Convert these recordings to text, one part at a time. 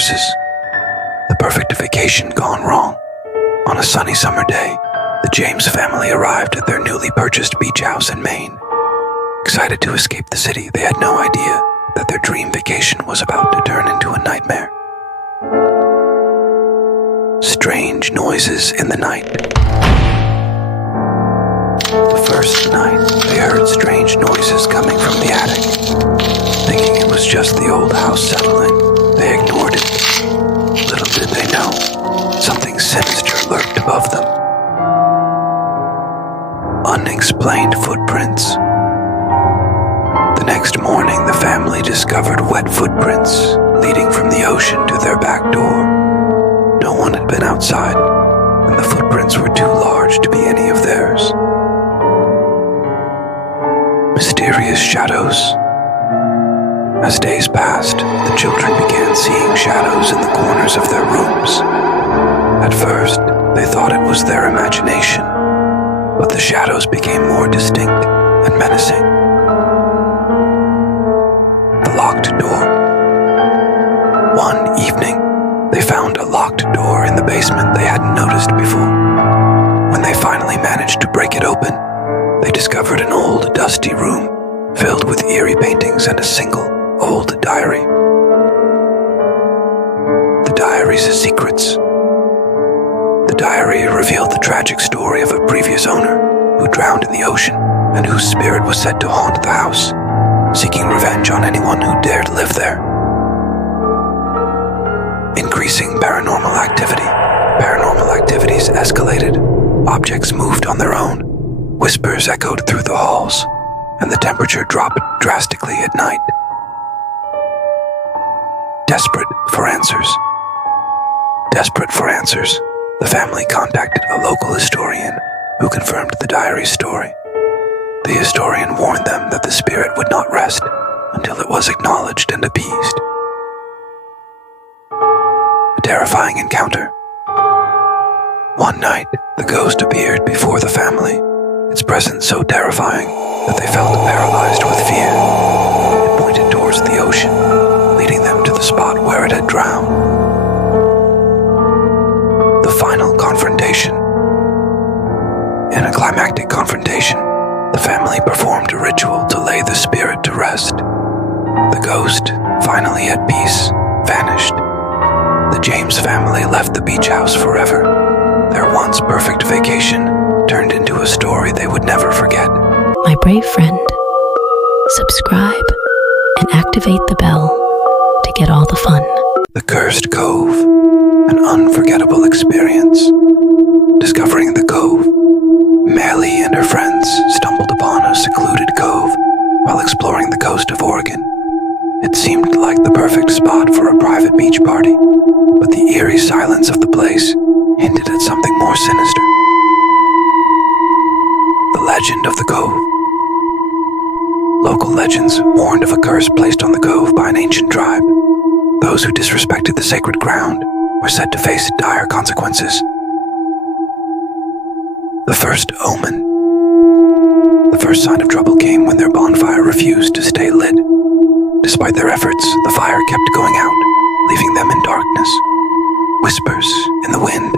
horses. The perfect vacation gone wrong. On a sunny summer day, the James family arrived at their newly purchased beach house in Maine. Excited to escape the city, they had no idea that their dream vacation was about to turn into a nightmare. Strange noises in the night. The first night, they heard strange noises coming from the attic. Thinking it was just the old house settling, they ignored it. Little did they know, something sinister lurked above them. Unexplained footprints. The next morning, the family discovered wet footprints leading from the ocean to their back door. No one had been outside, and the footprints were too large to be any of theirs. Mysterious shadows. As days passed, the children began seeing shadows in the corners of their rooms. At first, they thought it was their imagination, but the shadows became more distinct and menacing. The locked door. One evening, they found a locked door in the basement they hadn't noticed before. When they finally managed to break it open, they discovered an old, dusty room filled with eerie paintings and a single, old diary. The diary's secrets. The diary revealed the tragic story of a previous owner who drowned in the ocean and whose spirit was said to haunt the house, seeking revenge on anyone who dared live there. Increasing paranormal activity. Paranormal activities escalated. Objects moved on their own. Whispers echoed through the halls, and the temperature dropped drastically at night. Desperate for answers. Desperate for answers, the family contacted a local historian who confirmed the diary's story. The historian warned them that the spirit would not rest until it was acknowledged and appeased. A terrifying encounter. One night, the ghost appeared before the family, its presence so terrifying that they felt paralyzed with fear. It pointed towards the ocean, leading them to the spot where it had drowned. The final confrontation. In a climactic confrontation, the family performed a ritual to lay the spirit to rest. The ghost, finally at peace, vanished. The James family left the beach house forever. Their once perfect vacation turned into a story they would never forget. My brave friend, subscribe and activate the bell to get all the fun. The Cursed Cove, an unforgettable experience. Discovering the cove, Melly and her friends stumbled upon a secluded cove while exploring the coast of Oregon. It seemed like the perfect spot for a private beach party, but the eerie silence of the place hinted at something more sinister. The legend of the cove. Local legends warned of a curse placed on the cove by an ancient tribe. Those who disrespected the sacred ground were said to face dire consequences. The first omen. The first sign of trouble came when their bonfire refused to stay lit. Despite their efforts, the fire kept going out, leaving them in darkness. Whispers in the wind.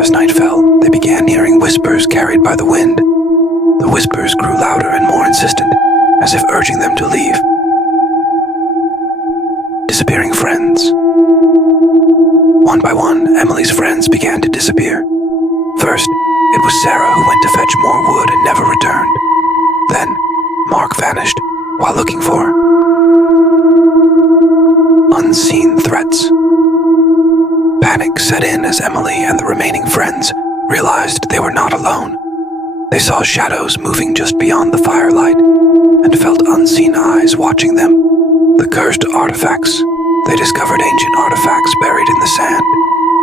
As night fell, they began hearing whispers carried by the wind. The whispers grew louder and more insistent, as if urging them to leave. Disappearing friends. One by one, Emily's friends began to disappear. First, it was Sarah who went to fetch more wood and never returned. Then, Mark vanished while looking for her. Unseen threats. Panic set in as Emily and the remaining friends realized they were not alone. They saw shadows moving just beyond the firelight and felt unseen eyes watching them. The cursed artifacts. They discovered ancient artifacts buried in the sand,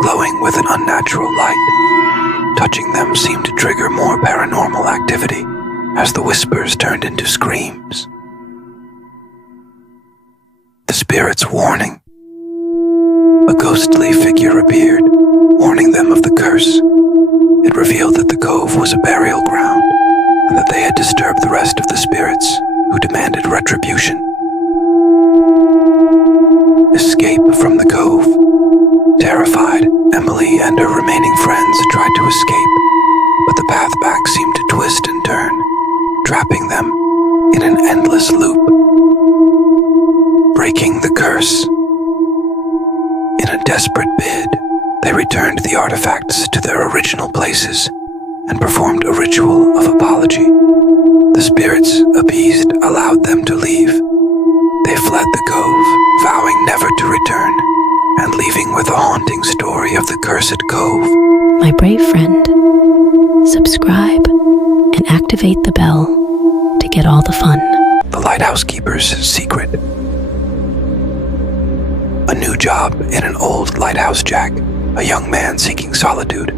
glowing with an unnatural light. Touching them seemed to trigger more paranormal activity as the whispers turned into screams. The spirit's warning. A ghostly figure appeared, warning them of the curse. It revealed that the cove was a burial ground, and that they had disturbed the rest of the spirits, who demanded retribution. escape from the cove. Terrified, Emily and her remaining friends tried to escape, but the path back seemed to twist and turn, trapping them in an endless loop. Breaking the curse. In a desperate bid, they returned the artifacts to their original places and performed a ritual of apology. The spirits, appeased, allowed them to leave. They fled the cove, vowing never to return, and leaving with a haunting story of the cursed cove. My brave friend, subscribe and activate the bell to get all the fun. The Lighthouse Keeper's Secret. A new job in an old lighthouse. Jack, a young man seeking solitude,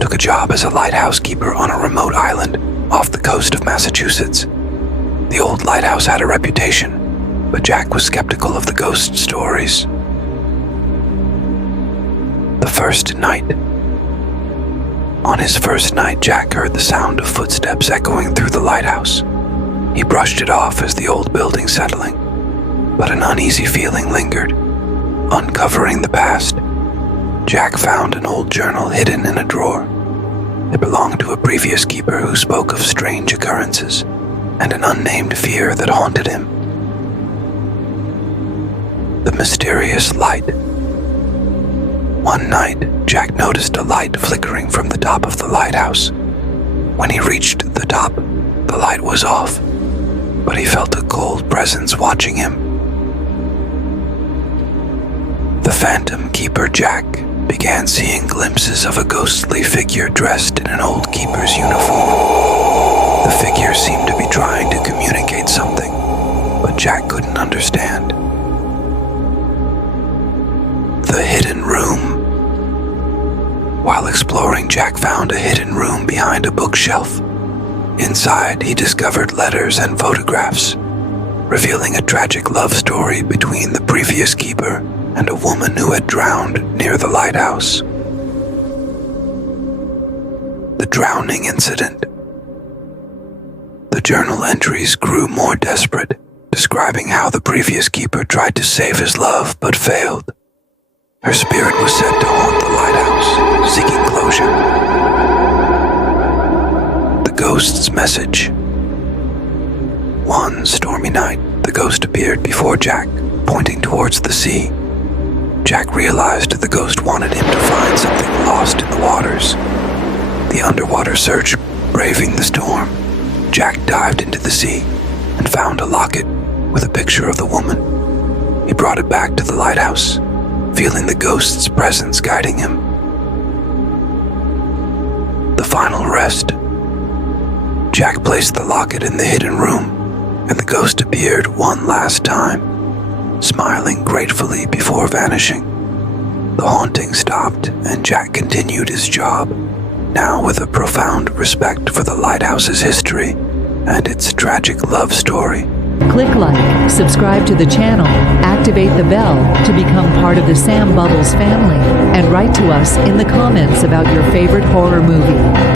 took a job as a lighthouse keeper on a remote island off the coast of Massachusetts. The old lighthouse had a reputation, but Jack was skeptical of the ghost stories. The first night. On his first night, Jack heard the sound of footsteps echoing through the lighthouse. He brushed it off as the old building settling, but an uneasy feeling lingered. Uncovering the past, Jack found an old journal hidden in a drawer. It belonged to a previous keeper who spoke of strange occurrences and an unnamed fear that haunted him. The mysterious light. One night, Jack noticed a light flickering from the top of the lighthouse. When he reached the top, the light was off, but he felt a cold presence watching him. The phantom keeper Jack began seeing glimpses of a ghostly figure dressed in an old keeper's uniform. The figure seemed to be trying to communicate something, but Jack couldn't understand. The hidden room. While exploring, Jack found a hidden room behind a bookshelf. Inside, he discovered letters and photographs, revealing a tragic love story between the previous keeper and a woman who had drowned near the lighthouse. The drowning incident. The journal entries grew more desperate, describing how the previous keeper tried to save his love but failed. Her spirit was said to haunt the lighthouse, seeking closure. The ghost's message. One stormy night, the ghost appeared before Jack, pointing towards the sea. Jack realized the ghost wanted him to find something lost in the waters. The underwater search braving the storm, Jack dived into the sea and found a locket with a picture of the woman. He brought it back to the lighthouse, feeling the ghost's presence guiding him. The final rest. Jack placed the locket in the hidden room, and the ghost appeared one last time, smiling gratefully before vanishing. The haunting stopped, and Jack continued his job, now with a profound respect for the lighthouse's history and its tragic love story. Click like, subscribe to the channel, activate the bell to become part of the Sam Bubbles family, and write to us in the comments about your favorite horror movie.